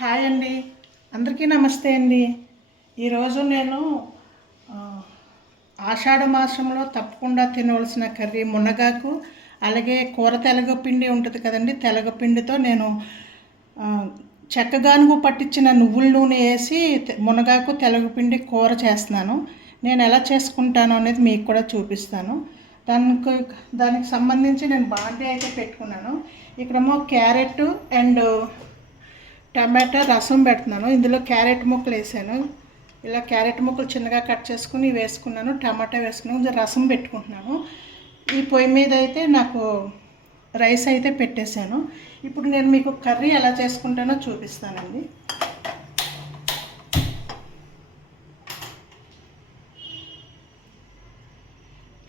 Hi అండి. అందరికీ నమస్తే అండి. ఈరోజు నేను ఆషాఢ మాసంలో తప్పకుండా తినవలసిన కర్రీ మునగాకు అలాగే కూర తెలగపిండి ఉంటుంది కదండి. తెలగపిండితో నేను చెక్కగానుగు పట్టించిన నువ్వుల నూనె వేసి తె- మునగాకు తెలగపిండి కూర చేస్తున్నాను. నేను ఎలా చేసుకుంటాను అనేది మీకు కూడా చూపిస్తాను. దానికి దానికి సంబంధించి నేను బాండీ అయితే పెట్టుకున్నాను. ఇక్కడేమో క్యారెట్ అండ్ టమాటా రసం పెడుతున్నాను. ఇందులో క్యారెట్ ముక్కలు వేసాను. ఇలా క్యారెట్ ముక్కలు చిన్నగా కట్ చేసుకుని వేసుకున్నాను. టమాటా వేసుకున్నాను. కొంచెం రసం పెట్టుకుంటున్నాను. ఈ పొయ్యి మీద అయితే నాకు రైస్ అయితే పెట్టేశాను. ఇప్పుడు నేను మీకు కర్రీ ఎలా చేసుకుంటానో చూపిస్తానండి.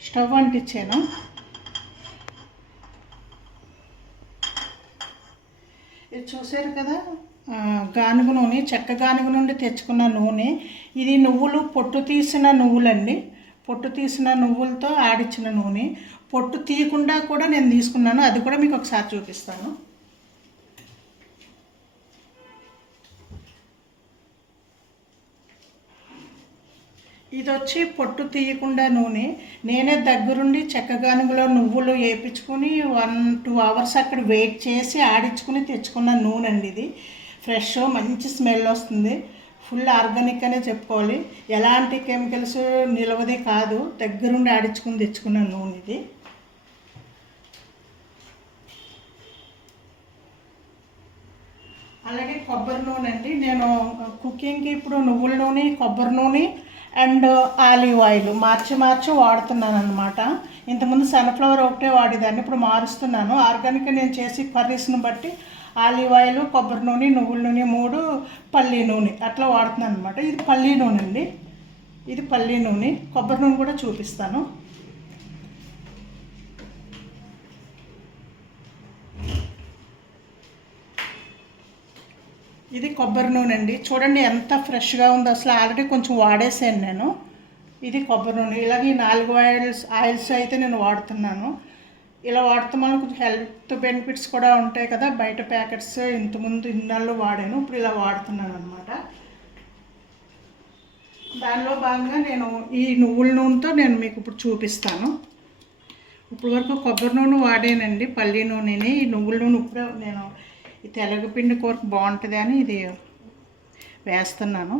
స్టవ్ అంటించాను. ఇది చూసారు కదా? గానుగ నూనె చెక్క గానుగ నుండి తెచ్చుకున్న నూనె ఇది నువ్వులు పొట్టు తీసిన నువ్వులండి. పొట్టు తీసిన నువ్వులతో ఆడిచ్చిన నూనె. పొట్టు తీయకుండా కూడా నేను తీసుకున్నాను. అది కూడా మీకు ఒకసారి చూపిస్తాను. ఇది వచ్చి పొట్టు తీయకుండా నూనె. నేనే దగ్గరుండి చెక్కగానుగులో నువ్వులు వేపించుకొని వన్ టూ అవర్స్ అక్కడ వెయిట్ చేసి ఆడించుకుని తెచ్చుకున్న నూనె అండి ఇది. ఫ్రెష్ మంచి స్మెల్ వస్తుంది. ఫుల్ ఆర్గానిక్ అనే చెప్పుకోవాలి. ఎలాంటి కెమికల్స్ నిలవది కాదు. దగ్గరుండి ఆడించుకుని తెచ్చుకున్న నూనె ఇది. అలాగే కొబ్బరి నూనె అండి. నేను కుకింగ్కి ఇప్పుడు నువ్వుల నూనె కొబ్బరి నూనె అండ్ ఆలివ్ ఆయిల్ మార్చి మార్చి వాడుతున్నాను అనమాట ఇంతకుముందు సన్ఫ్లవర్ ఒకటే వాడేదాన్ని. ఇప్పుడు మారుస్తున్నాను. ఆర్గానిక్ నేను చేసి కర్రీస్ని బట్టి ఆలివ్ ఆయిల్ కొబ్బరి నూనె నువ్వుల నూనె మూడు పల్లి నూనె. అట్లా వాడుతున్నాను అనమాట ఇది పల్లి నూనె అండి. ఇది పల్లి నూనె. కొబ్బరి నూనె కూడా చూపిస్తాను. ఇది కొబ్బరి నూనె అండి. చూడండి ఎంత ఫ్రెష్గా ఉందో. అసలు ఆల్రెడీ కొంచెం వాడేసాను నేను. ఇది కొబ్బరి నూనె. ఇలాగే నాలుగు ఆయిల్స్ ఆయిల్స్ అయితే నేను వాడుతున్నాను. ఇలా వాడటం వల్ల కొంచెం హెల్త్ బెనిఫిట్స్ కూడా ఉంటాయి కదా. బయట ప్యాకెట్స్ ఇంతకుముందు ఇన్నాళ్ళు వాడాను. ఇప్పుడు ఇలా వాడుతున్నాను అనమాట దానిలో భాగంగా నేను ఈ నువ్వుల నూనెతో నేను మీకు ఇప్పుడు చూపిస్తాను. ఇప్పుడు వరకు కొబ్బరి నూనె వాడానండి. పల్లి నూనెని. ఈ నువ్వుల నూనె ఇప్పుడు నేను ఈ తెలగపిండి కూరకు బాగుంటుంది అని ఇది వేస్తున్నాను.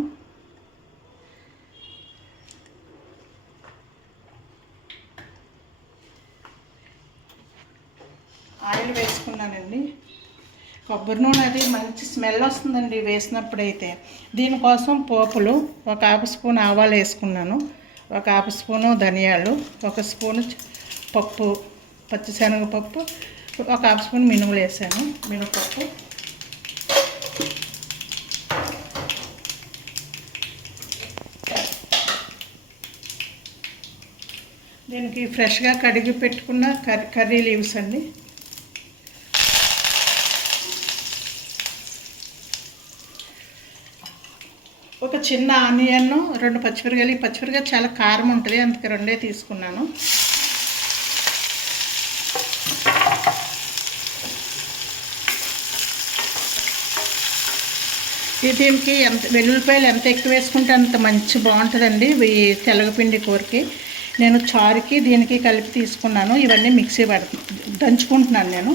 ఆయిల్ వేసుకున్నానండి. కొబ్బరి నూనె అది మంచి స్మెల్ వస్తుందండి వేసినప్పుడైతే. దీనికోసం పోపులు ఒక హాఫ్ స్పూన్ ఆవాలు వేసుకున్నాను. ఒక హాఫ్ స్పూను ధనియాలు ఒక స్పూను పప్పు పచ్చిశనగపప్పు ఒక హాఫ్ స్పూన్ మినుములు వేసాను. మినపప్పు. దీనికి ఫ్రెష్గా కడిగి పెట్టుకున్న కర్రీ కర్రీ లీవ్స్ అండి. ఒక చిన్న ఆనియన్ రెండు పచ్చిమిరకాయలు. ఈ పచ్చిమిరకాయ చాలా కారం ఉంటుంది అందుకే రెండే తీసుకున్నాను. దీనికి ఎంత వెల్లుల్లిపాయలు ఎంత ఎక్కువ వేసుకుంటే అంత మంచి బాగుంటుందండి ఈ తెలగపిండి కూరకి. నేను చారుకి దీనికి కలిపి తీసుకున్నాను ఇవన్నీ మిక్సీ పడ దంచుకుంటున్నాను నేను.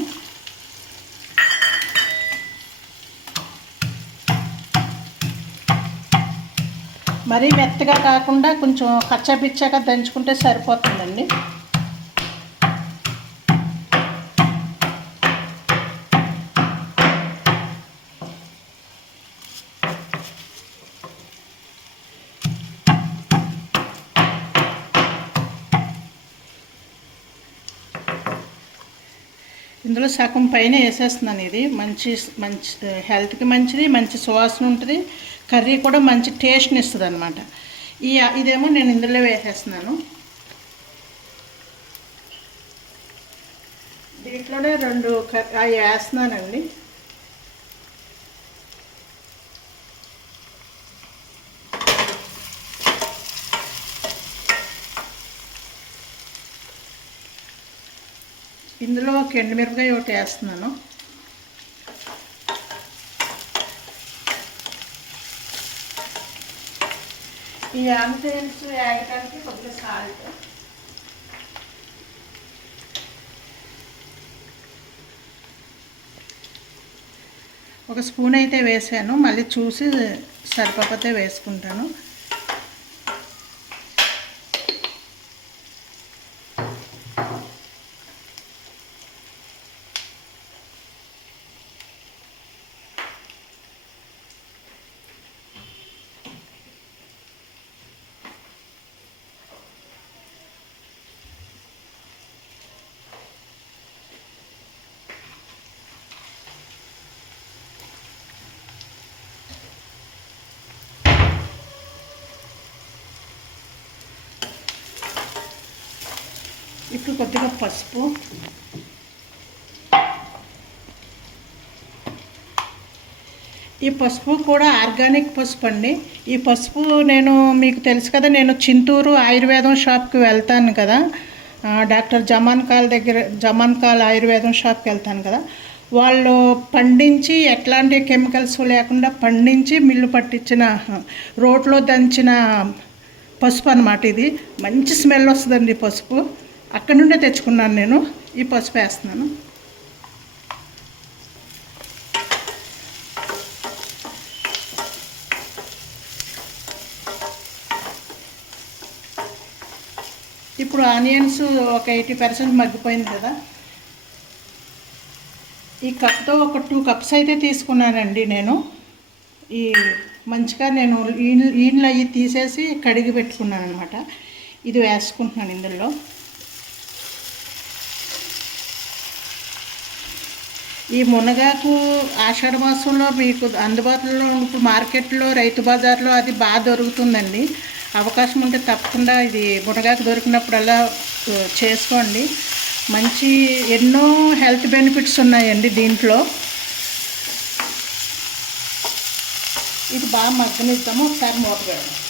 మరీ మెత్తగా కాకుండా కొంచెం కచ్చాపిచ్చాగా దంచుకుంటే సరిపోతుందండి. ఇందులో సగం పైన వేసేస్తున్నాను ఇది మంచి మంచి హెల్త్కి మంచిది మంచి సువాసన ఉంటుంది. కర్రీ కూడా మంచి టేస్ట్ని ఇస్తుంది అనమాట ఈ ఇదేమో నేను ఇందులో వేసేస్తున్నాను. దీంట్లోనే రెండు కర్రీ అవి వేస్తున్నానండి. ఇందులో ఒక ఎండుమిరపకాయ ఒకటి వేస్తున్నాను. ఈ ఆంధ్రప్రదేశ్ వేయడానికి కొద్దిగా సాల్ట్ ఒక స్పూన్ అయితే వేసాను. మళ్ళీ చూసి సరిపోతే వేసుకుంటాను. ఇప్పుడు కొద్దిగా పసుపు. ఈ పసుపు కూడా ఆర్గానిక్ పసుపు అండి. ఈ పసుపు నేను మీకు తెలుసు కదా నేను చింతూరు ఆయుర్వేదం షాప్కి వెళ్తాను కదా. డాక్టర్ జమాన్ కాల్ దగ్గర జమాన్ కాల్ ఆయుర్వేదం షాప్కి వెళ్తాను కదా. వాళ్ళు పండించి ఎట్లాంటి కెమికల్స్ లేకుండా పండించి మిల్లు పట్టించిన రోడ్లో దంచిన పసుపు అన్నమాట ఇది. మంచి స్మెల్ వస్తుందండి ఈ పసుపు. అక్కడి నుండే తెచ్చుకున్నాను నేను ఈ పసుపు వేస్తున్నాను ఇప్పుడు ఆనియన్స్ ఒక ఎయిటీ పర్సెంట్ మగ్గిపోయింది కదా ఈ కప్తో ఒక టూ కప్స్ అయితే తీసుకున్నానండి నేను ఈ మంచిగా నేను ఈన్- ఈన్లు అవి తీసేసి కడిగి పెట్టుకున్నాను అనమాట ఇది వేసుకుంటున్నాను ఇందులో ఈ మునగాకు ఆషాఢ మాసంలో మీకు అందుబాటులో ఇప్పుడు మార్కెట్లో రైతు బజార్లో అది బాగా దొరుకుతుందండి. అవకాశం ఉంటే తప్పకుండా ఇది మునగాకు దొరికినప్పుడల్లా చేసుకోండి. మంచి ఎన్నో హెల్త్ బెనిఫిట్స్ ఉన్నాయండి దీంట్లో. ఇది బాగా మగ్గనిద్దాము. ఒకసారి మూత పెడదాం.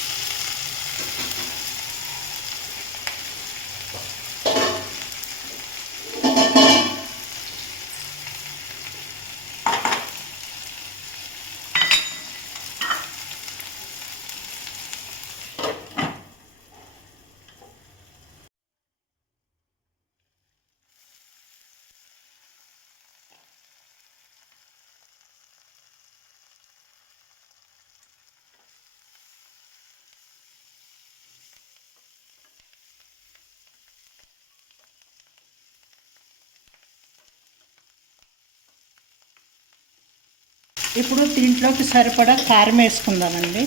ఇప్పుడు దీంట్లోకి సరిపడా కారం వేసుకుందామండి.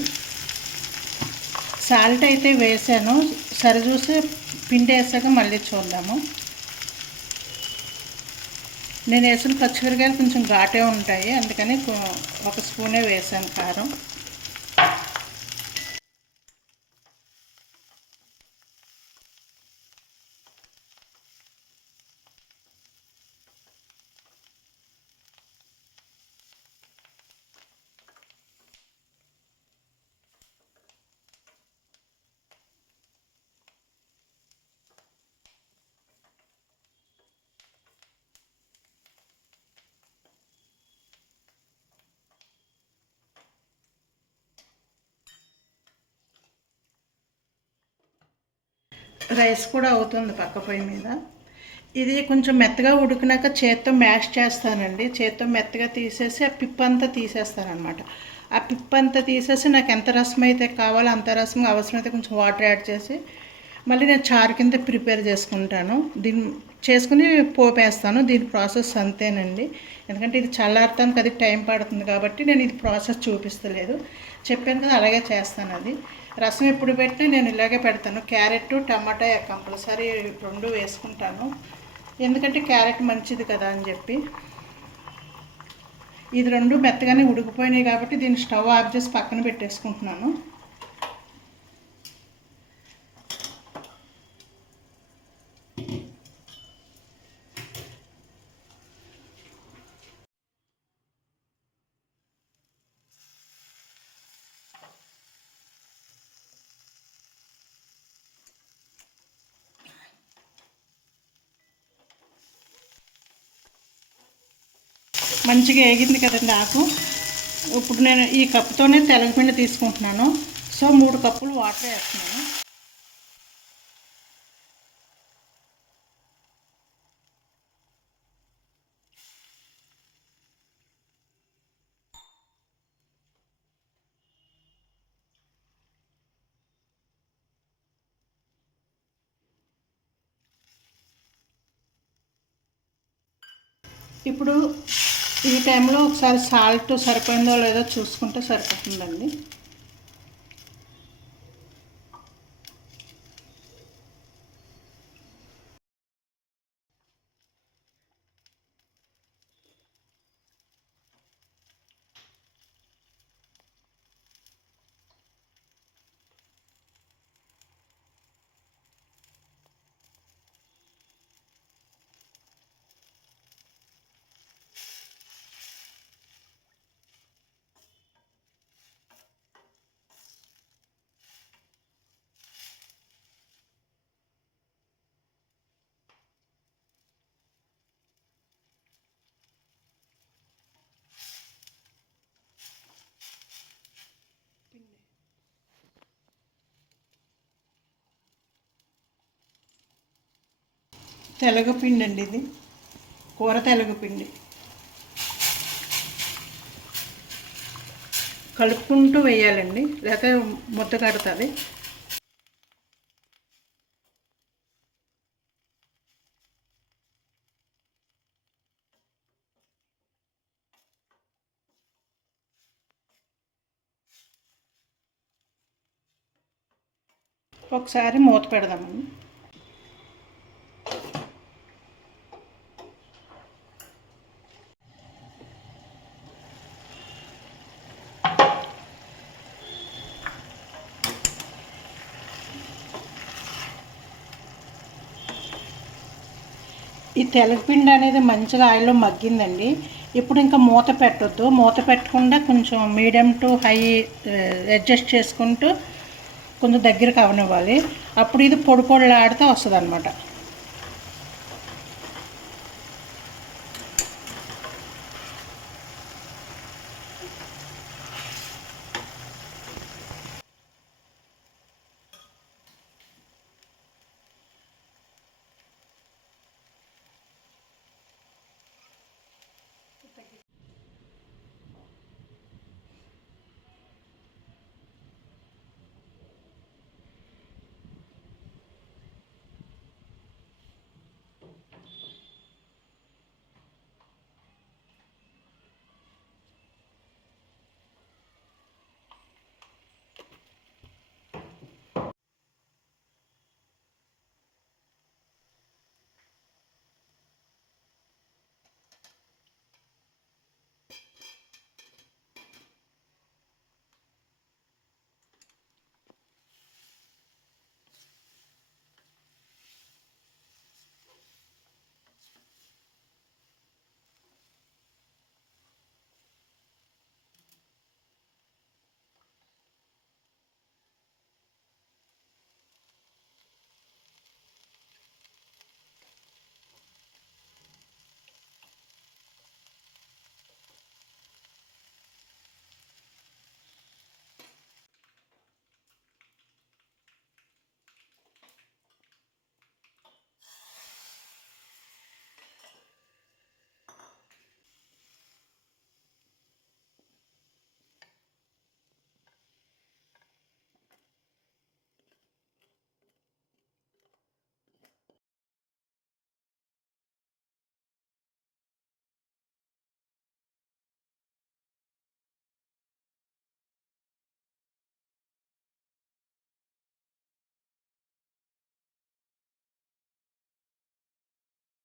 సాల్ట్ అయితే వేసాను. సరిచూసి పిండి వేసాక మళ్ళీ చూద్దాము. నేను వేసిన పచ్చిమిరకాయలు కొంచెం ఘాటే ఉంటాయి. అందుకని ఒక స్పూనే వేసాను కారం. రైస్ కూడా అవుతుంది పక్క పొయ్యి మీద. ఇది కొంచెం మెత్తగా ఉడికినాక చేత్తో మ్యాష్ చేస్తానండి. చేత్తో మెత్తగా తీసేసి ఆ పిప్ అంతా తీసేస్తానమాట ఆ పిప్ అంతా తీసేసి నాకు ఎంత రసం అయితే కావాలో అంత రసం అవసరమైతే కొంచెం వాటర్ యాడ్ చేసి మళ్ళీ నేను చారు కింద ప్రిపేర్ చేసుకుంటాను. దీన్ని చేసుకుని పోపేస్తాను. దీని ప్రాసెస్ అంతేనండి. ఎందుకంటే ఇది చల్లారుతానికి అది టైం పడుతుంది కాబట్టి నేను ఇది ప్రాసెస్ చూపిస్తలేదు. చెప్పాను కదా అలాగే చేస్తాను అది రసం ఎప్పుడు పెట్టినా నేను ఇలాగే పెడతాను. క్యారెట్ టమాటా కంపల్సరీ రెండు వేసుకుంటాను. ఎందుకంటే క్యారెట్ మంచిది కదా అని చెప్పి. ఇది రెండు మెత్తగానే ఉడికిపోయినాయి కాబట్టి దీన్ని స్టవ్ ఆఫ్ చేసి పక్కన పెట్టేసుకుంటున్నాను. మంచిగా ఏగింది కదండి ఆకు. ఇప్పుడు నేను ఈ కప్పుతోనే తెలగపిండి తీసుకుంటున్నాను. సో మూడు కప్పులు వాటర్ వేస్తున్నాను. ఇప్పుడు ఈ టైంలో ఒకసారి సాల్ట్ సరిపోయిందో లేదో చూసుకుంటే సరిపోతుందండి. తెలగపిండి అండి ఇది. కూర తెలగపిండి. కలుపుకుంటూ వేయాలండి. లేకపోతే ముద్ద కడుతుంది. ఒకసారి మూత పెడదామండి. ఈ తెలపిండి అనేది మంచిగా ఆయిల్లో మగ్గిందండి. ఇప్పుడు ఇంకా మూత పెట్టొద్దు. మూత పెట్టకుండా కొంచెం మీడియం టు హై అడ్జస్ట్ చేసుకుంటూ కొంచెం దగ్గరకు అవనివ్వాలి అప్పుడు ఇది పొడి పొడిలాడితే వస్తుంది అనమాట